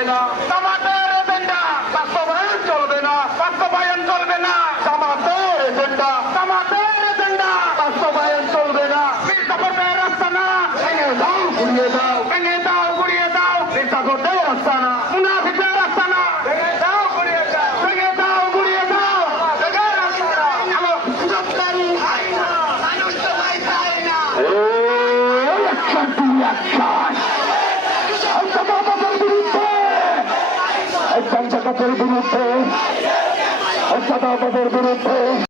পারে না। জামাতের এজেন্ডা বাস্তবায়ন চলবে না, বাস্তবায়ন চলবে না। জামাতের এজেন্ডা বাস্তবায়ন চলবে না। মির্জাফরের আস্তানা ভেঙে দাও, গুড়িয়ে দাও, ভেঙে দাও, গুড়িয়ে দাও। মির্জাফরের আস্তানা, মুনাফিকের আস্তানা ভেঙে দাও, গুড়িয়ে দাও, ভেঙে দাও, গুড়িয়ে দাও। মুনাফিকের আস্তানা আমার সরকারি হয় না, মানুষ তো ভাই চায় না। বিরুদ্ধে